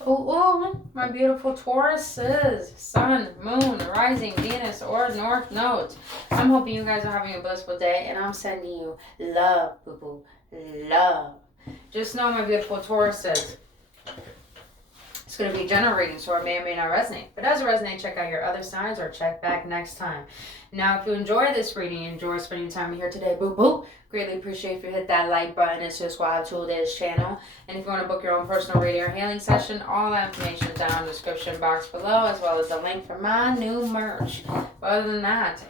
Oh, my beautiful Tauruses, Sun, Moon, Rising, Venus, or North Nodes. I'm hoping you guys are having a blissful day, and I'm sending you love, boo boo, love. Just know, my beautiful Tauruses, it's going to be generating, so it may or may not resonate. If it does resonate, check out your other signs or check back next time. Now, if you enjoy this reading, enjoy spending time here today, boo boo, greatly appreciate if you hit that like button and subscribe to this channel. And if you want to book your own personal reading or healing session, all that information is down in the description box below, as well as the link for my new merch. But other than that,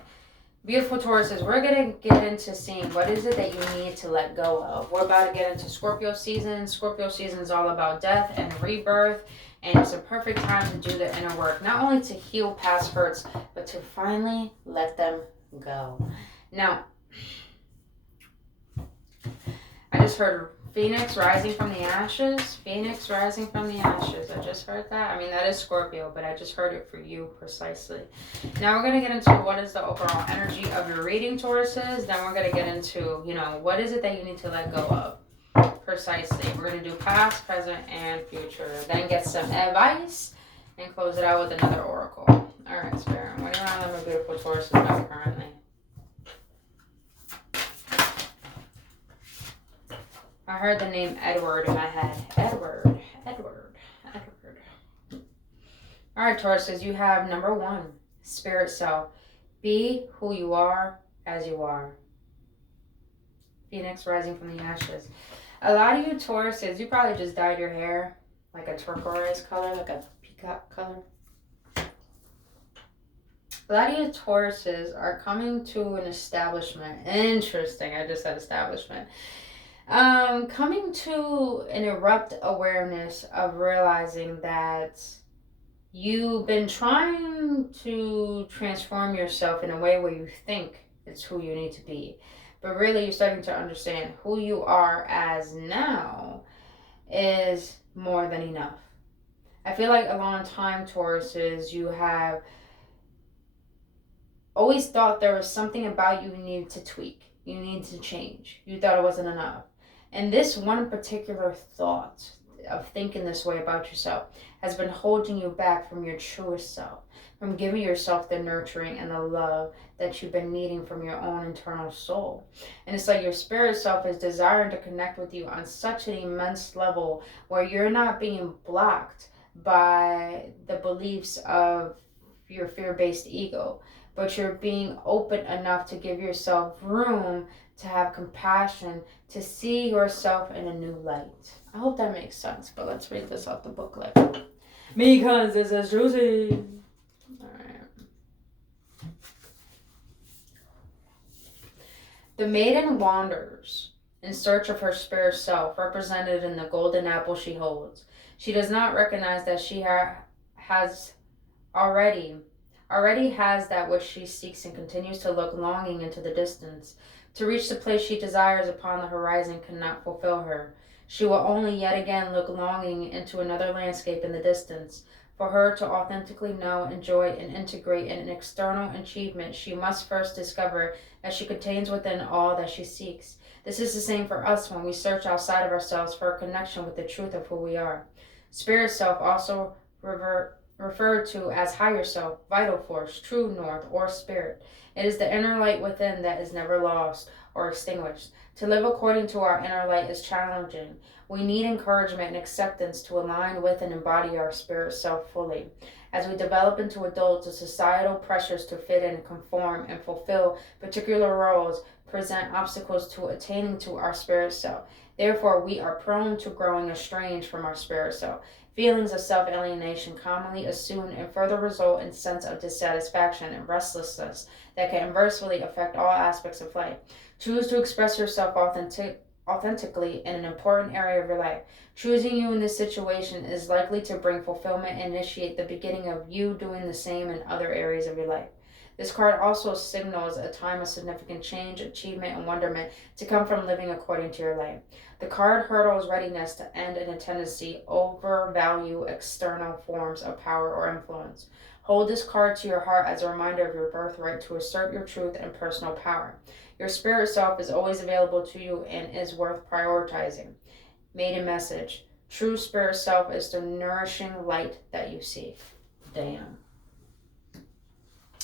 beautiful Tauruses, we're going to get into seeing what is it that you need to let go of. We're about to get into Scorpio season. Scorpio season is all about death and rebirth. And it's a perfect time to do the inner work, not only to heal past hurts, but to finally let them go. Now, I just heard Phoenix rising from the ashes. Phoenix rising from the ashes. I just heard that. I mean, that is Scorpio, but I just heard it for you precisely. Now we're going to get into what is the overall energy of your reading, Tauruses. Then we're going to get into, what is it that you need to let go of. Precisely. We're going to do past, present, and future. Then get some advice and close it out with another oracle. Alright, Spirit. What do you want to let my beautiful Tauruses know currently? I heard the name Edward in my head. Edward. Alright, Tauruses, you have number 1, Spirit Self. Be who you are as you are. Phoenix rising from the ashes. A lot of you Tauruses, you probably just dyed your hair like a turquoise color, like a peacock color. A lot of you Tauruses are coming to an establishment. Interesting, I just said establishment. Coming to an erupt awareness of realizing that you've been trying to transform yourself in a way where you think it's who you need to be. But really, you're starting to understand who you are as now is more than enough. I feel like a long time, Tauruses, you have always thought there was something about you needed to tweak. You needed to change. You thought it wasn't enough. And this one particular thought of thinking this way about yourself has been holding you back from your truest self, from giving yourself the nurturing and the love that you've been needing from your own internal soul. And it's like your spirit self is desiring to connect with you on such an immense level where you're not being blocked by the beliefs of your fear-based ego, but you're being open enough to give yourself room to have compassion, to see yourself in a new light. I hope that makes sense, but let's read this off the booklet. Because this is juicy. Alright. The maiden wanders in search of her spirit self, represented in the golden apple she holds. She does not recognize that she has already has that which she seeks, and continues to look longing into the distance. To reach the place she desires upon the horizon cannot fulfill her. She will only yet again look longing into another landscape in the distance. For her to authentically know, enjoy, and integrate in an external achievement, she must first discover that she contains within all that she seeks. This is the same for us when we search outside of ourselves for a connection with the truth of who we are. Spirit self, also referred to as higher self, vital force, true north, or spirit. It is the inner light within that is never lost or extinguished. To live according to our inner light is challenging. We need encouragement and acceptance to align with and embody our spirit self fully. As we develop into adults, the societal pressures to fit in, conform, and fulfill particular roles present obstacles to attaining to our spirit self. Therefore, we are prone to growing estranged from our spirit self. Feelings of self-alienation commonly assume and further result in sense of dissatisfaction and restlessness that can adversely affect all aspects of life. Choose to express yourself authentically in an important area of your life. Choosing you in this situation is likely to bring fulfillment and initiate the beginning of you doing the same in other areas of your life. This card also signals a time of significant change, achievement, and wonderment to come from living according to your light. The card hurdles readiness to end in a tendency overvalue external forms of power or influence. Hold this card to your heart as a reminder of your birthright to assert your truth and personal power. Your spirit self is always available to you and is worth prioritizing. Maiden message. True spirit self is the nourishing light that you seek. Damn.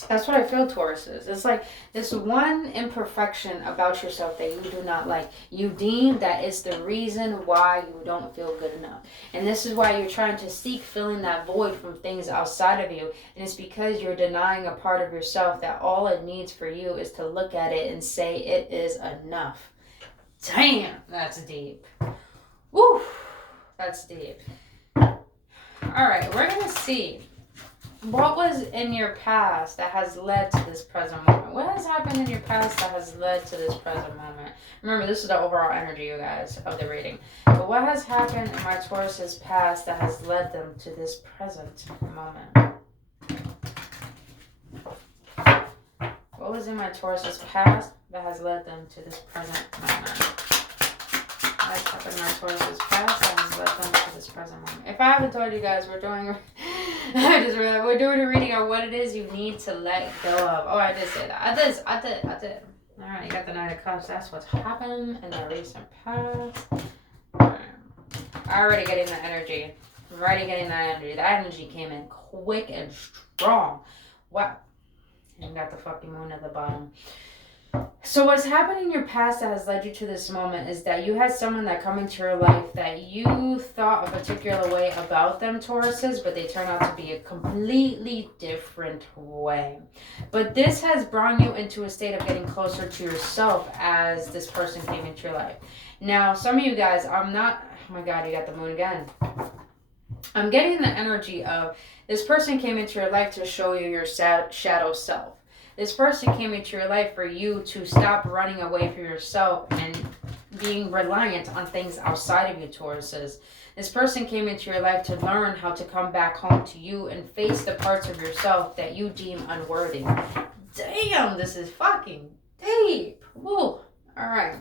That's what I feel, Taurus is. It's like this one imperfection about yourself that you do not like. You deem that it's the reason why you don't feel good enough. And this is why you're trying to seek filling that void from things outside of you. And it's because you're denying a part of yourself that all it needs for you is to look at it and say it is enough. Damn, that's deep. Woo, that's deep. Alright, we're going to see. What was in your past that has led to this present moment? What has happened in your past that has led to this present moment? Remember, this is the overall energy, you guys, of the reading. But what has happened in my Taurus's past that has led them to this present moment? What was in my Taurus's past that has led them to this present moment? What has happened in my Taurus's past that has led them to this present moment? If I haven't told you guys, we're doing... I just realized we're doing a reading on what it is you need to let go of. Oh, I did say that. I did. Alright, you got the Knight of Cups. That's what's happened in the recent past. Alright. Already getting the energy. Already getting that energy. That energy came in quick and strong. Wow. And got the fucking moon at the bottom. So what's happened in your past that has led you to this moment is that you had someone that come into your life that you thought a particular way about them, Tauruses, but they turned out to be a completely different way. But this has brought you into a state of getting closer to yourself as this person came into your life. Now, some of you guys, oh my God, you got the moon again. I'm getting the energy of this person came into your life to show you your shadow self. This person came into your life for you to stop running away from yourself and being reliant on things outside of you, Tauruses. This person came into your life to learn how to come back home to you and face the parts of yourself that you deem unworthy. Damn, this is fucking deep. Woo. Alright.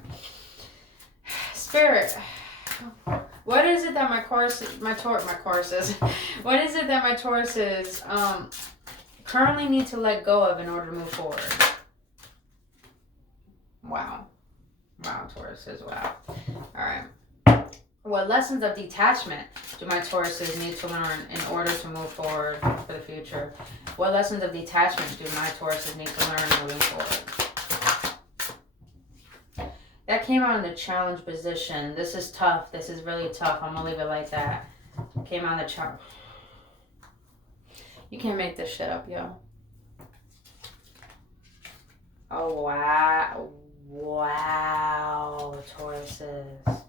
Spirit. What is it that my Taurus is currently need to let go of in order to move forward? Wow, Tauruses, wow. Alright. What lessons of detachment do my Tauruses need to learn in order to move forward for the future? What lessons of detachment do my Tauruses need to learn moving forward? That came out in the challenge position. This is tough. This is really tough. I'm going to leave it like that. Came out in the challenge. You can't make this shit up, yo. Oh, wow. Wow, Tauruses.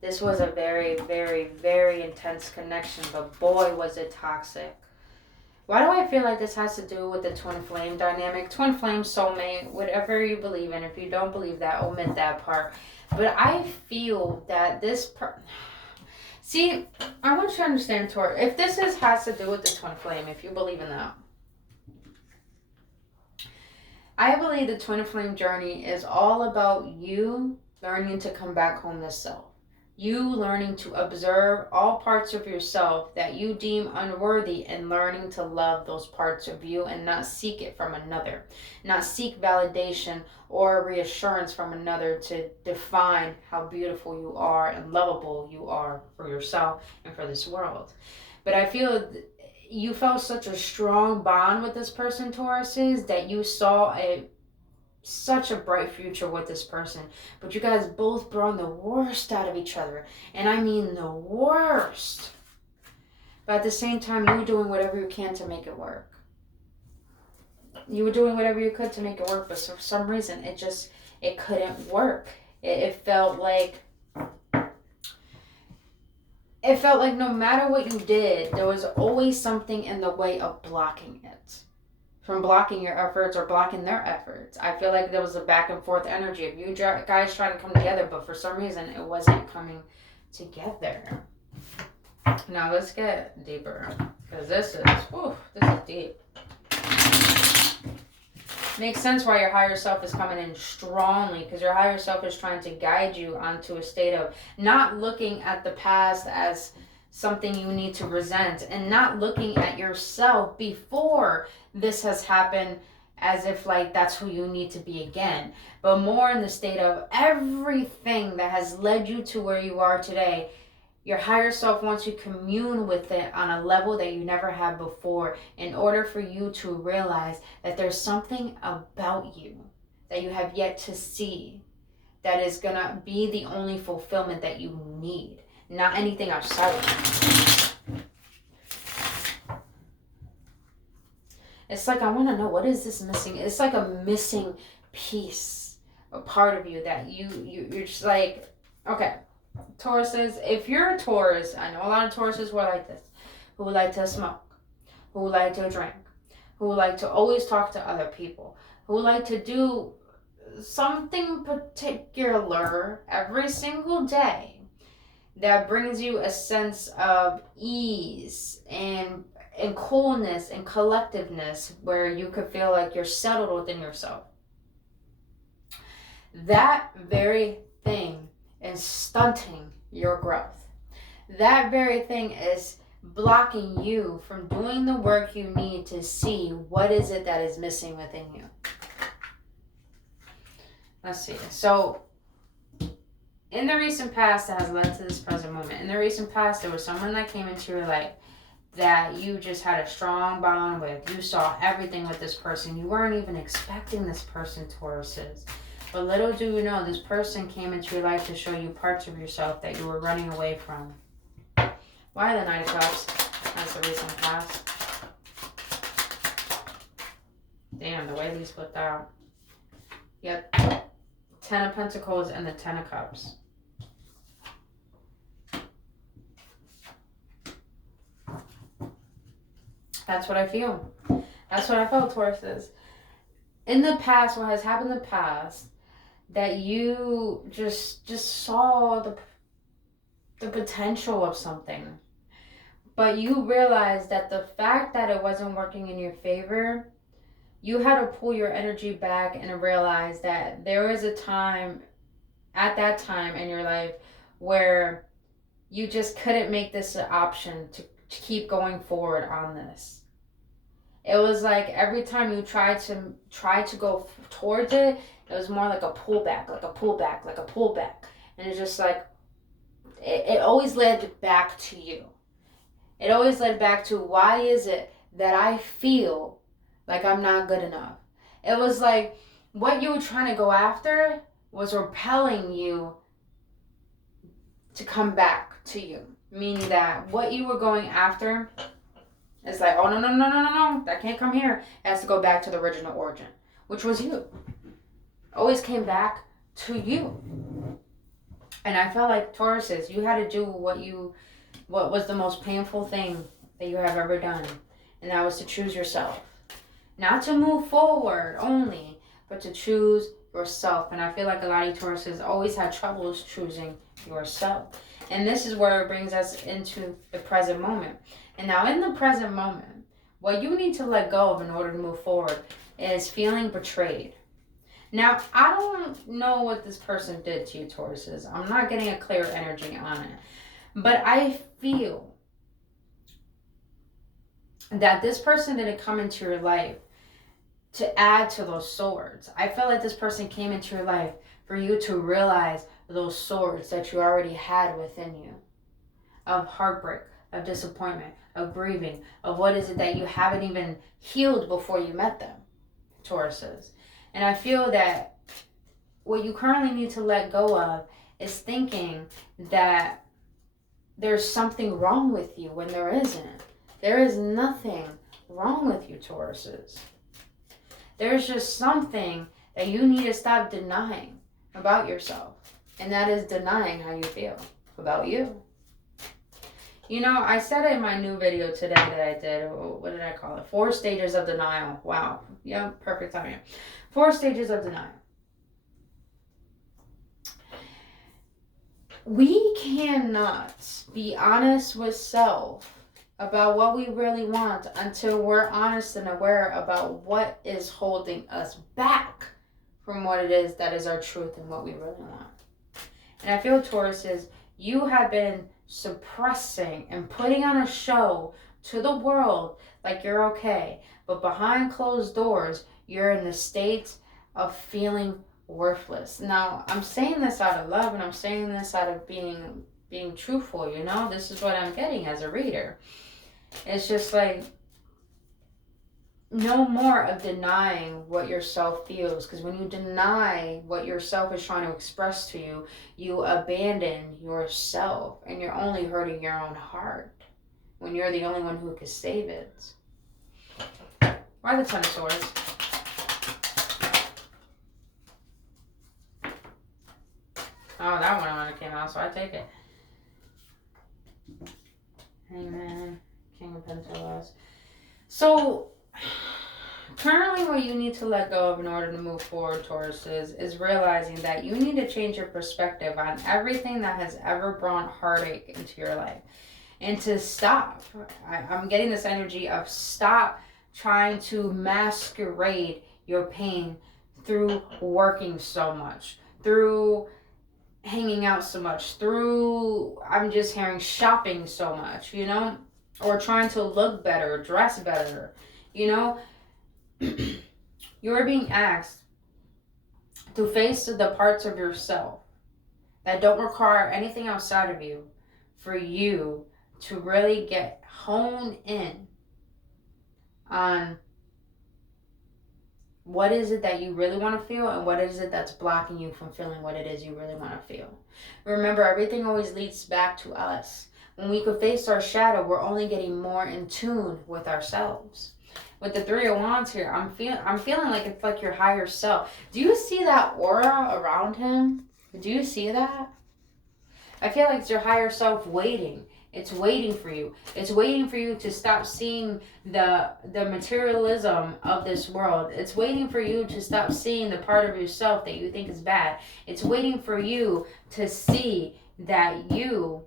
This was a very, very, very intense connection, but boy, was it toxic. Why do I feel like this has to do with the twin flame dynamic? Twin flame, soulmate, whatever you believe in. If you don't believe that, omit that part. But I feel that this... See, I want you to understand, Taurus, if this has to do with the twin flame, if you believe in that, I believe the twin flame journey is all about you learning to come back home to self. You learning to observe all parts of yourself that you deem unworthy and learning to love those parts of you and not seek it from another. Not seek validation or reassurance from another to define how beautiful you are and lovable you are for yourself and for this world. But I feel you felt such a strong bond with this person, Tauruses, that you saw such a bright future with this person, but you guys both brought the worst out of each other, and I mean the worst. But at the same time, you were doing whatever you can to make it work. You were doing whatever you could to make it work, but for some reason it couldn't work. It felt like no matter what you did, there was always something in the way of blocking it. From blocking your efforts or blocking their efforts. I feel like there was a back and forth energy of you guys trying to come together, but for some reason it wasn't coming together. Now let's get deeper, because this is deep. Makes sense why your higher self is coming in strongly, because your higher self is trying to guide you onto a state of not looking at the past as something you need to resent, and not looking at yourself before this has happened as if like that's who you need to be again, but more in the state of everything that has led you to where you are today Your higher self wants to commune with it on a level that you never had before, in order for you to realize that there's something about you that you have yet to see that is going to be the only fulfillment that you need, not anything outside of you. It's like, I want to know, what is this missing? It's like a missing piece, a part of you that you're just like, okay. Tauruses, if you're a Taurus, I know a lot of Tauruses who are like this, who like to smoke, who like to drink, who like to always talk to other people, who like to do something particular every single day that brings you a sense of ease and coolness and collectiveness, where you could feel like you're settled within yourself. That very thing is stunting your growth. That very thing is blocking you from doing the work you need to see what is it that is missing within you. Let's see. So, in the recent past that has led to this present moment, in the recent past, there was someone that came into your life that you just had a strong bond with. You saw everything with this person. You weren't even expecting this person, Tauruses. But little do you know, this person came into your life to show you parts of yourself that you were running away from. Why the Knight of Cups? That's the recent past. Damn, the way these flipped out. Yep. 10 of Pentacles and the 10 of Cups. That's what I feel. That's what I felt, Tauruses. In the past, what has happened in the past, that you just saw the potential of something, but you realized that the fact that it wasn't working in your favor, you had to pull your energy back and realize that there was a time, at that time in your life, where you just couldn't make this an option to keep going forward on this. It was like every time you tried to go towards it, it was more like a pullback, like a pullback, like a pullback. And it's just like, it always led back to you. It always led back to, why is it that I feel like I'm not good enough? It was like what you were trying to go after was repelling you to come back to you. Meaning that what you were going after, it's like, oh, no, that can't come here. It has to go back to the original origin, which was you. Always came back to you. And I felt like, Tauruses, you had to do what was the most painful thing that you have ever done. And that was to choose yourself. Not to move forward only, but to choose yourself. And I feel like a lot of Tauruses always had troubles choosing yourself. And this is where it brings us into the present moment. And now in the present moment, what you need to let go of in order to move forward is feeling betrayed. Now, I don't know what this person did to you, Tauruses. I'm not getting a clear energy on it. But I feel that this person didn't come into your life to add to those swords. I feel like this person came into your life for you to realize those swords that you already had within you. Of heartbreak, of disappointment, of grieving, of what is it that you haven't even healed before you met them, Tauruses. And I feel that what you currently need to let go of is thinking that there's something wrong with you when there isn't. There is nothing wrong with you, Tauruses. There's just something that you need to stop denying about yourself. And that is denying how you feel about you. You know, I said it in my new video today that I did. What did I call it? 4 stages of denial. Wow. Yeah, perfect timing. 4 stages of denial. We cannot be honest with self about what we really want until we're honest and aware about what is holding us back from what it is that is our truth and what we really want. And I feel, Tauruses, you have been suppressing and putting on a show to the world like you're okay. But behind closed doors, you're in the state of feeling worthless. Now, I'm saying this out of love, and I'm saying this out of being being truthful, you know? This is what I'm getting as a reader. It's just like, no more of denying what yourself feels, because when you deny what yourself is trying to express to you, you abandon yourself, and you're only hurting your own heart when you're the only one who can save it. Why the Ten of Swords? Oh, that one when it came out, so I take it. Hangman, King of Pentacles. So, currently what you need to let go of in order to move forward, Taurus, is realizing that you need to change your perspective on everything that has ever brought heartache into your life. And to stop. I'm getting this energy of stop trying to masquerade your pain through working so much, through hanging out so much, through, I'm just hearing, shopping so much, you know, or trying to look better, dress better, you know. You're being asked to face the parts of yourself that don't require anything outside of you for you to really get honed in on what is it that you really want to feel, and what is it that's blocking you from feeling what it is you really want to feel. Remember, everything always leads back to us. When we could face our shadow, we're only getting more in tune with ourselves. With the Three of Wands here, I'm feeling like it's like your higher self. Do you see that aura around him? Do you see that? I feel like it's your higher self waiting. It's waiting for you. It's waiting for you to stop seeing the materialism of this world. It's waiting for you to stop seeing the part of yourself that you think is bad. It's waiting for you to see that you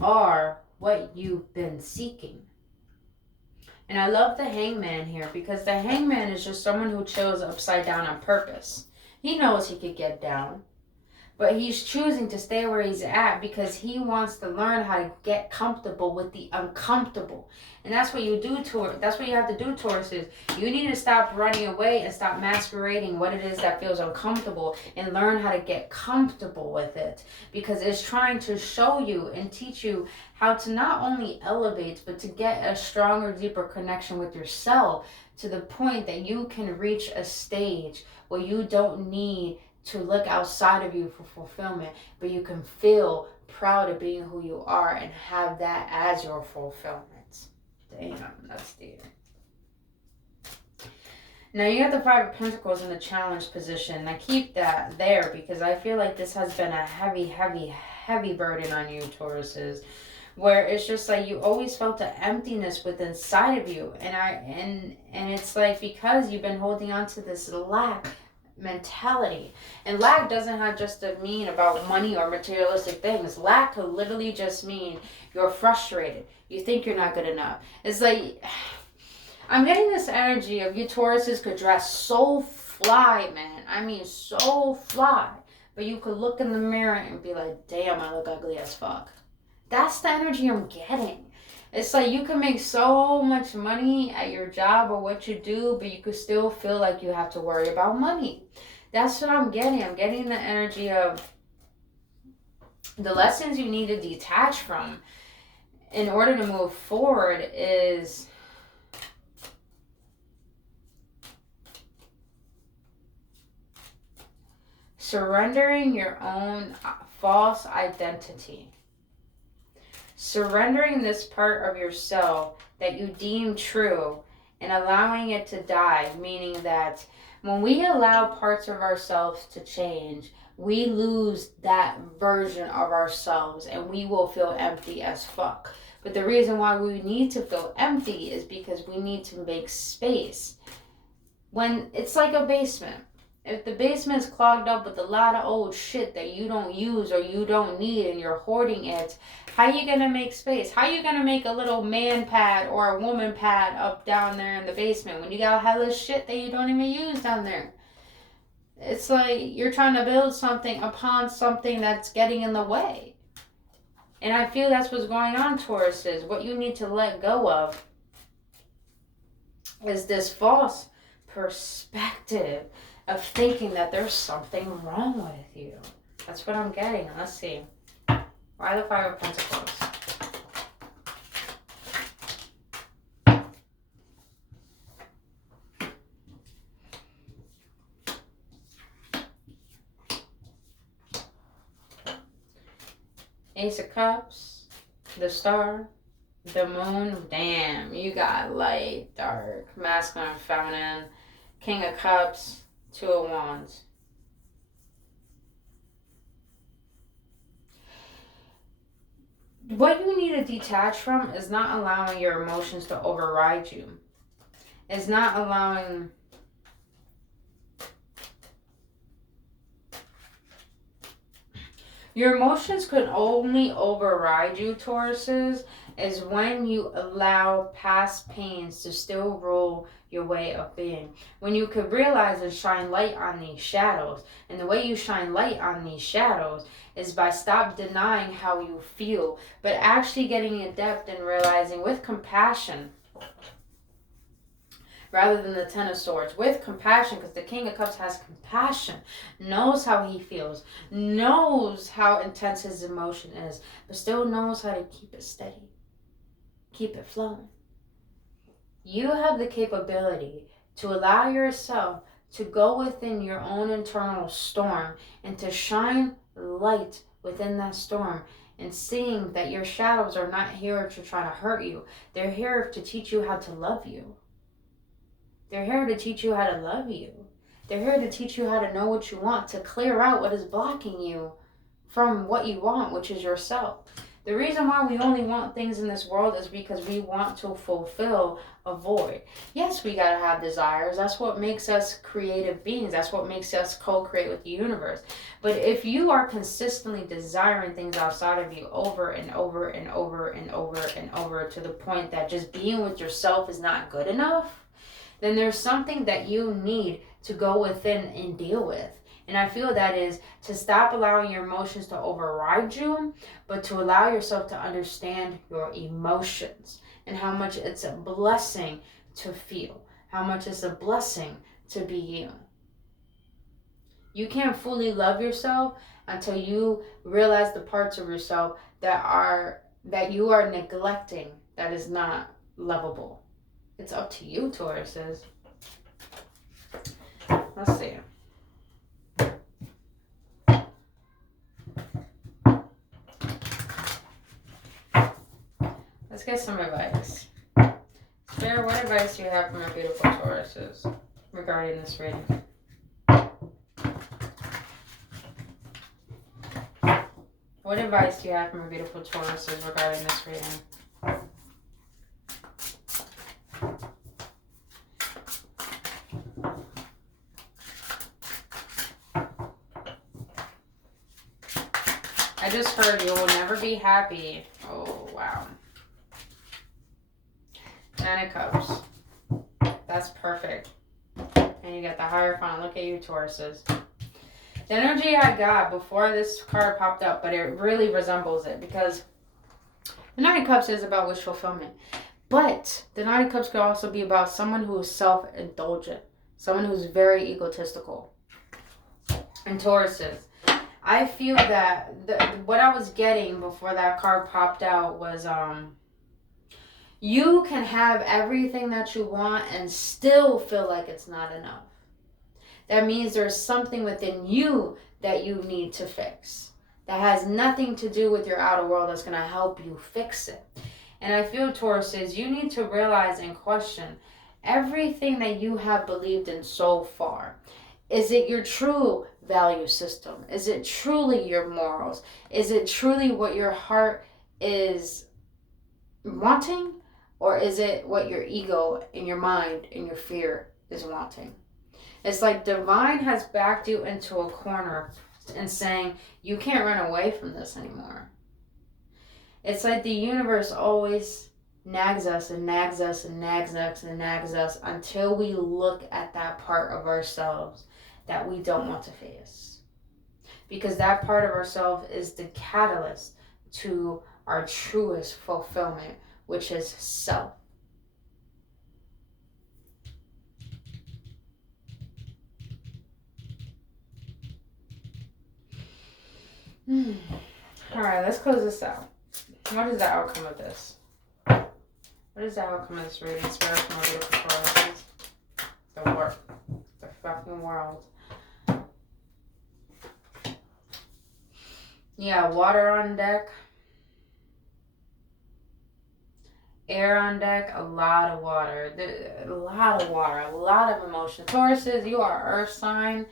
are what you've been seeking. And I love the Hangman here, because the Hangman is just someone who chills upside down on purpose. He knows he could get down, but he's choosing to stay where he's at because he wants to learn how to get comfortable with the uncomfortable. And that's what you do, Taurus. That's what you have to do, Taurus. Is you need to stop running away and stop masquerading what it is that feels uncomfortable, and learn how to get comfortable with it, because it's trying to show you and teach you how to not only elevate, but to get a stronger, deeper connection with yourself, to the point that you can reach a stage where you don't need to look outside of you for fulfillment, but you can feel proud of being who you are and have that as your fulfillment. Damn, that's deep. Now you have the Five of Pentacles in the challenge position. I keep that there because I feel like this has been a heavy, heavy, heavy burden on you, Tauruses, where it's just like you always felt an emptiness within inside of you, and it's like because you've been holding on to this lack mentality. And lack doesn't have just to mean about money or materialistic things. Lack could literally just mean you're frustrated. You think you're not good enough. It's like, I'm getting this energy of you Tauruses could dress so fly, man. I mean, so fly. But you could look in the mirror and be like, damn, I look ugly as fuck. That's the energy I'm getting. It's like you can make so much money at your job or what you do, but you could still feel like you have to worry about money. That's what I'm getting. I'm getting the energy of the lessons you need to detach from in order to move forward is surrendering your own false identity. Surrendering this part of yourself that you deem true and allowing it to die, meaning that when we allow parts of ourselves to change, we lose that version of ourselves and we will feel empty as fuck. But the reason why we need to feel empty is because we need to make space. When it's like a basement. If the basement is clogged up with a lot of old shit that you don't use or you don't need and you're hoarding it, how you going to make space? How you going to make a little man pad or a woman pad up down there in the basement when you got hella shit that you don't even use down there? It's like you're trying to build something upon something that's getting in the way. And I feel that's what's going on, Tauruses. What you need to let go of is this false perspective of thinking that there's something wrong with you. That's what I'm getting. Let's see. Why the Five of Pentacles? Ace of Cups, the Star, the Moon. Damn, you got light, dark, masculine, feminine, King of Cups, Two of Wands. What you need to detach from is not allowing your emotions to override you. It's not allowing... Your emotions could only override you, Tauruses, is when you allow past pains to still rule your way of being. When you could realize and shine light on these shadows. And the way you shine light on these shadows is by stop denying how you feel, but actually getting in depth and realizing with compassion, rather than the Ten of Swords, with compassion, because the King of Cups has compassion, knows how he feels, knows how intense his emotion is, but still knows how to keep it steady, keep it flowing. You have the capability to allow yourself to go within your own internal storm and to shine light within that storm, and seeing that your shadows are not here to try to hurt you. They're here to teach you how to love you. They're here to teach you how to love you. They're here to teach you how to know what you want, to clear out what is blocking you from what you want, which is yourself. The reason why we only want things in this world is because we want to fulfill a void. Yes, we gotta have desires. That's what makes us creative beings. That's what makes us co-create with the universe. But if you are consistently desiring things outside of you over and over and over and over and over, to the point that just being with yourself is not good enough, then there's something that you need to go within and deal with. And I feel that is to stop allowing your emotions to override you, but to allow yourself to understand your emotions and how much it's a blessing to feel, how much it's a blessing to be you. You can't fully love yourself until you realize the parts of yourself that you are neglecting, that is not lovable. It's up to you, Tauruses. Let's see. Let's get some advice. Spirit, what advice do you have for my beautiful Tauruses regarding this reading? What advice do you have for my beautiful Tauruses regarding this reading? I just heard you will never be happy. Oh, wow. Nine of Cups. That's perfect. And you get the Hierophant. Look at you, Tauruses. The energy I got before this card popped up, but it really resembles it, because the Nine of Cups is about wish fulfillment. But the Nine of Cups could also be about someone who is self-indulgent. Someone who's very egotistical. And Tauruses, I feel that what I was getting before that card popped out was you can have everything that you want and still feel like it's not enough. That means there's something within you that you need to fix. That has nothing to do with your outer world that's going to help you fix it. And I feel, Tauruses, you need to realize and question everything that you have believed in so far. Is it your true value system? Is it truly your morals? Is it truly what your heart is wanting? Or is it what your ego and your mind and your fear is wanting? It's like Divine has backed you into a corner and saying, you can't run away from this anymore. It's like the universe always nags us and nags us and nags us and nags us until we look at that part of ourselves that we don't want to face. Because that part of ourselves is the catalyst to our truest fulfillment, which is self. Alright, let's close this out. What is the outcome of this? What is the outcome of this reading? Spirit from a beautiful Taurus. The work. The fucking world. Yeah, water on deck. Air on deck, a lot of water. A lot of water, a lot of emotion. Tauruses, you are earth sign.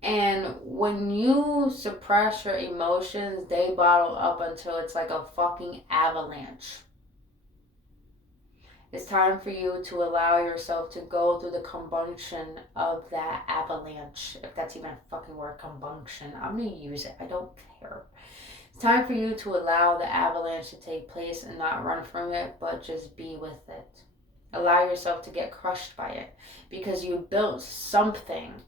And when you suppress your emotions, they bottle up until it's like a fucking avalanche. It's time for you to allow yourself to go through the combustion of that avalanche. If that's even a fucking word, combustion. I'm going to use it. I don't care. It's time for you to allow the avalanche to take place and not run from it, but just be with it. Allow yourself to get crushed by it. Because you built something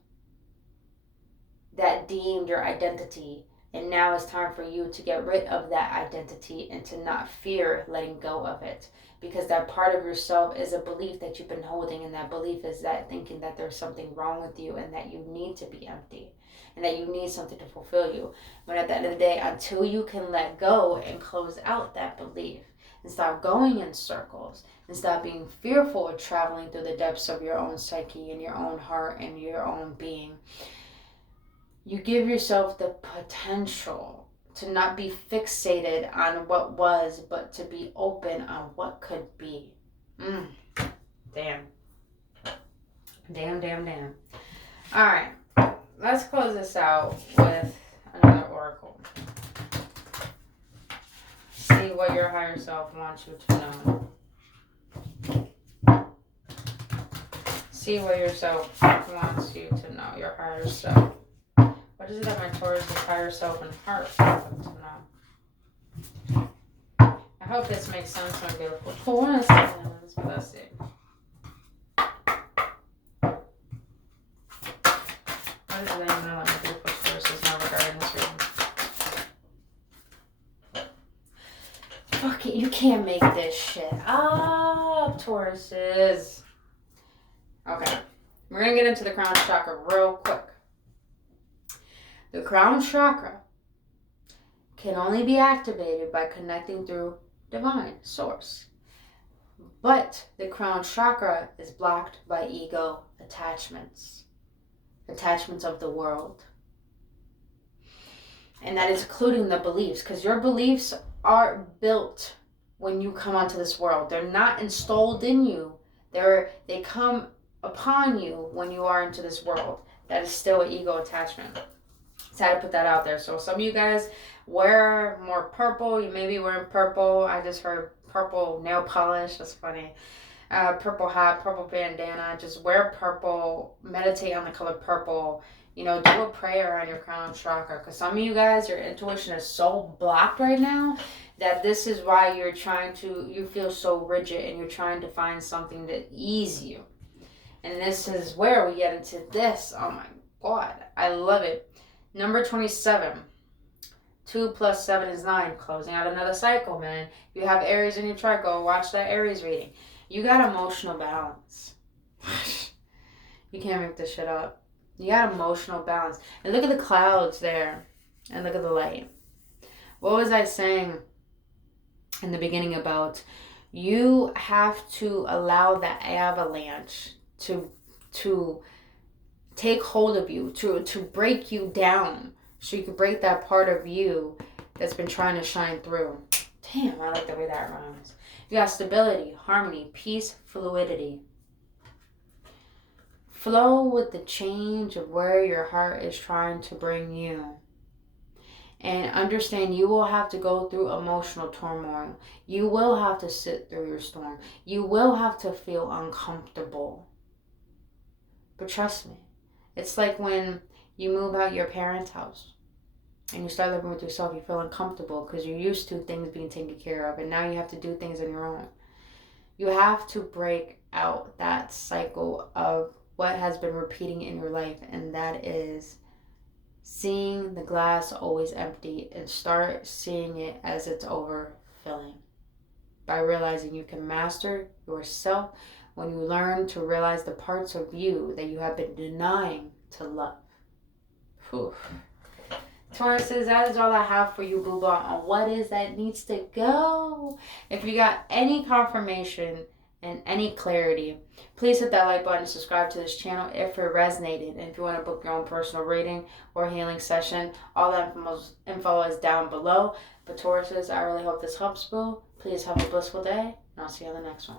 that deemed your identity, and now it's time for you to get rid of that identity and to not fear letting go of it, because that part of yourself is a belief that you've been holding, and that belief is that thinking that there's something wrong with you and that you need to be empty and that you need something to fulfill you. But at the end of the day, until you can let go and close out that belief and stop going in circles and stop being fearful of traveling through the depths of your own psyche and your own heart and your own being, you give yourself the potential to not be fixated on what was, but to be open on what could be. Damn. Damn. All right. Let's close this out with another oracle. See what your higher self wants you to know. See what yourself wants you to know, your higher self. What is it that my Taurus' higher self and heart want them to know? I hope this makes sense, my beautiful Taurus. Let's see. What is it that you know that my beautiful Taurus is not regarding this reading? Fuck it, you can't make this shit up, Tauruses. Okay, we're gonna get into the crown chakra real quick. The crown chakra can only be activated by connecting through divine source. But the crown chakra is blocked by ego attachments of the world. And that is including the beliefs, because your beliefs are built when you come onto this world. They're not installed in you. They come upon you when you are into this world. That is still an ego attachment. So I had to put that out there. So some of you guys wear more purple. You may be wearing purple. I just heard purple nail polish. That's funny. Purple hat, purple bandana. Just wear purple. Meditate on the color purple. You know, do a prayer on your crown chakra. Because some of you guys, your intuition is so blocked right now that this is why you feel so rigid and you're trying to find something to ease you. And this is where we get into this. Oh my God. I love it. Number 27. 2 plus 7 is 9. Closing out another cycle, man. If you have Aries in your chart, go watch that Aries reading. You got emotional balance. You can't make this shit up. You got emotional balance. And look at the clouds there. And look at the light. What was I saying in the beginning about you have to allow that avalanche to take hold of you, to break you down so you can break that part of you that's been trying to shine through. Damn, I like the way that rhymes. You got stability, harmony, peace, fluidity. Flow with the change of where your heart is trying to bring you. And understand you will have to go through emotional turmoil. You will have to sit through your storm. You will have to feel uncomfortable. But trust me, it's like when you move out your parents' house and you start living with yourself, you feel uncomfortable because you're used to things being taken care of, and now you have to do things on your own. You have to break out that cycle of what has been repeating in your life, and that is seeing the glass always empty and start seeing it as it's overfilling. By realizing you can master yourself when you learn to realize the parts of you that you have been denying to love. Whew. Tauruses, that is all I have for you, Booba, on what is that needs to go. If you got any confirmation and any clarity, please hit that like button and subscribe to this channel if it resonated. And if you want to book your own personal reading or healing session, all that info is down below. But Tauruses, I really hope this helps, Boo. Please have a blissful day, and I'll see you on the next one.